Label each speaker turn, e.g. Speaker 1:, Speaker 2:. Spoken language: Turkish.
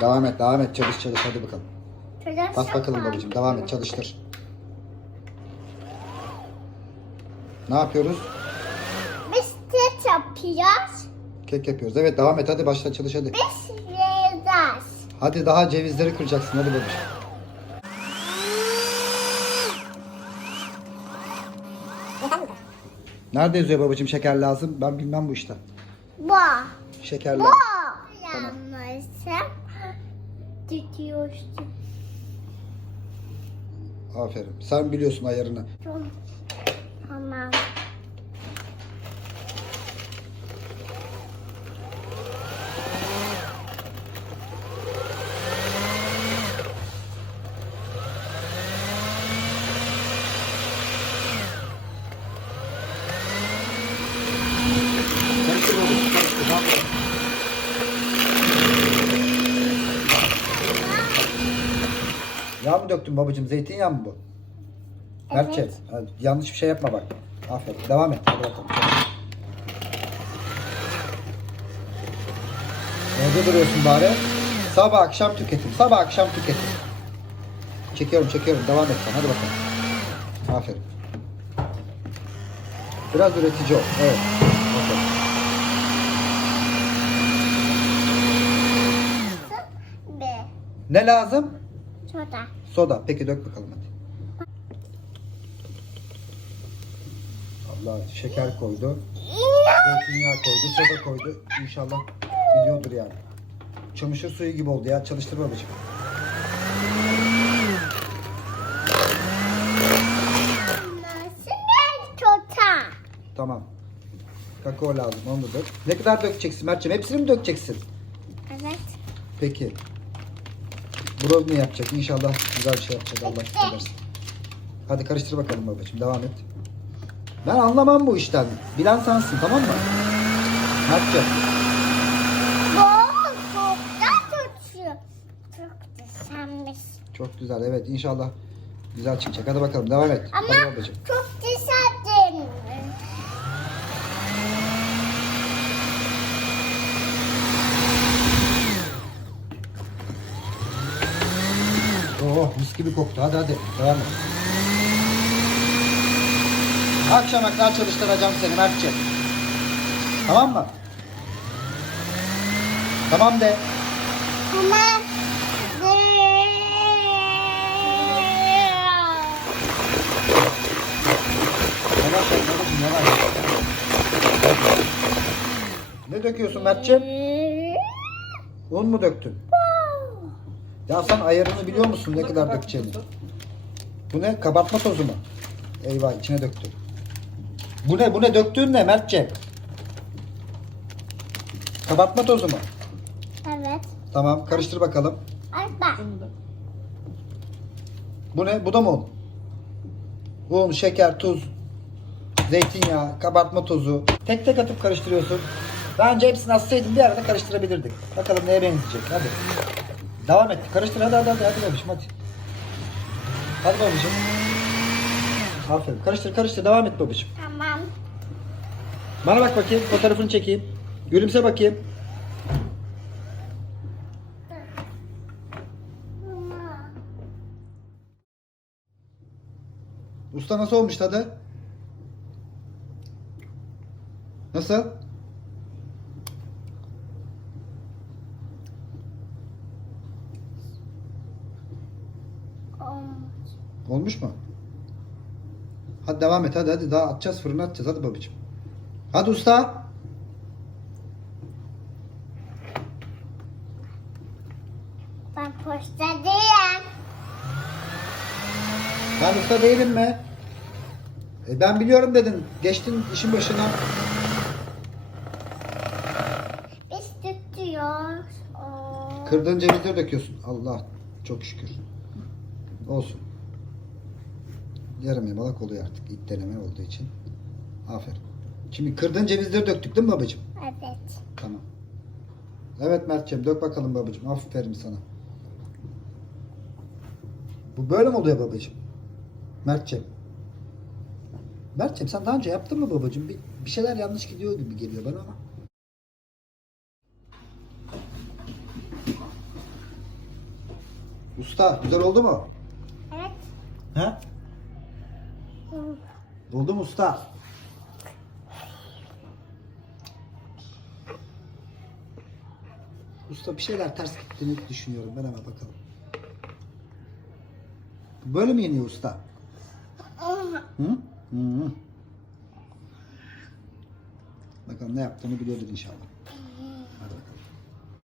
Speaker 1: Devam et, devam et. Çalış çalış hadi bakalım.
Speaker 2: Çocuk
Speaker 1: Bas bakalım babacığım. Devam et, çalıştır. Ne yapıyoruz?
Speaker 2: Biz tek yapıyoruz.
Speaker 1: Kek yapıyoruz. Evet devam et. Hadi başla çalış hadi.
Speaker 2: Biz yiyeceğiz.
Speaker 1: Hadi daha cevizleri kıracaksın. Hadi babacığım. Nerede yazıyor babacığım şeker lazım? Ben bilmem bu işten.
Speaker 2: Bu.
Speaker 1: Şeker
Speaker 2: Bu.
Speaker 1: lazım.
Speaker 2: Yanlışım. Tutuyorsun.
Speaker 1: Aferin. Sen biliyorsun ayarını.
Speaker 2: Tamam.
Speaker 1: Karıştır babacığım. Karıştır. Tamam. Yağ mı döktün babacığım? Zeytinyağı mı bu? Hadi yanlış bir şey yapma bak. Aferin. Devam et. Hadi bakalım. Nerede duruyorsun bari? Sabah akşam tüketim. Sabah akşam tüketim. Çekiyorum çekiyorum. Devam et sen. Hadi bakalım. Aferin. Biraz üretici ol. Evet.
Speaker 2: Bir.
Speaker 1: Ne lazım?
Speaker 2: Soda.
Speaker 1: Soda. Peki dök bakalım hadi. Allah şeker koydu. Zeytinyağı koydu. Soda koydu. İnşallah biliyordur yani. Çamaşır suyu gibi oldu ya. Çalıştır babacığım. Tamam. Kakao lazım. Onu da dök. Ne kadar dökeceksin Mert'ciğim? Hepsini mi dökeceksin?
Speaker 2: Evet.
Speaker 1: Peki. Brownie yapacak. İnşallah güzel bir şey yapacak. Allah şükür edersin. Hadi karıştır bakalım babacığım. Devam et. Ben anlamam bu işten. Bilen sensin tamam mı? Mert'ciğim.
Speaker 2: Bu çok da tutuyor. Çok da senmiş.
Speaker 1: Çok güzel. Evet inşallah güzel çıkacak. Hadi bakalım devam et.
Speaker 2: Ama
Speaker 1: Hadi babacığım.
Speaker 2: çok güzel değil mi?
Speaker 1: Oh mis gibi koktu. Hadi hadi devam et. Akşama kadar çalıştıracağım seni Mert'ciğim. Tamam mı? Tamam de. Yavaş yavaş. Ne döküyorsun Mert'ciğim? Un mu döktün? Ya sen ayarını biliyor musun ne kadar dökeceğini? Bu ne? Kabartma tozu mu? Eyvah içine döktüm. Bu ne? Bu ne? Döktüğün ne Mert'ciğim? Kabartma tozu mu?
Speaker 2: Evet.
Speaker 1: Tamam karıştır bakalım.
Speaker 2: Arba.
Speaker 1: Bu ne? Bu da mı un? Un, şeker, tuz, zeytinyağı, kabartma tozu. Tek tek atıp karıştırıyorsun. Bence hepsini atsaydın bir arada karıştırabilirdik. Bakalım neye benzeyecek. Hadi. Devam et. Karıştır hadi hadi hadi. Hadi babacığım hadi. Hadi babacığım. Aferin. Karıştır karıştır. Devam et babacığım.
Speaker 2: Tamam.
Speaker 1: Bana bak bakayım. Fotoğrafını çekeyim. Gülümse bakayım. Usta nasıl olmuş tadı? Nasıl?
Speaker 2: Olmuş.
Speaker 1: Olmuş mu? Hadi devam et hadi hadi daha atacağız fırına atacağız hadi babacığım. Hadi usta.
Speaker 2: Ben posta değilim.
Speaker 1: Ben usta değilim mi? E ben biliyorum dedin. Geçtin işin başına.
Speaker 2: Biz. Oo.
Speaker 1: Kırdığın cevizleri döküyorsun. Allah çok şükür. Olsun. Yarım yamalak oluyor artık. İlk deneme olduğu için. Aferin. Şimdi kırdığın cevizleri döktük değil mi babacığım?
Speaker 2: Evet.
Speaker 1: Tamam. Evet Mert'ciğim dök bakalım babacığım. Aferin sana. Bu böyle mi oluyor babacığım? Mert'ciğim. Mert'ciğim sen daha önce yaptın mı babacığım? Bir, bir şeyler yanlış gidiyor gibi geliyor bana ama. Usta güzel oldu mu? He? Mu usta? Usta bir şeyler ters gittiğini düşünüyorum. Ben hemen bakalım. Böyle mi yeniyor usta? Hı? Hı. Bakalım ne yaptığını biliyordur inşallah.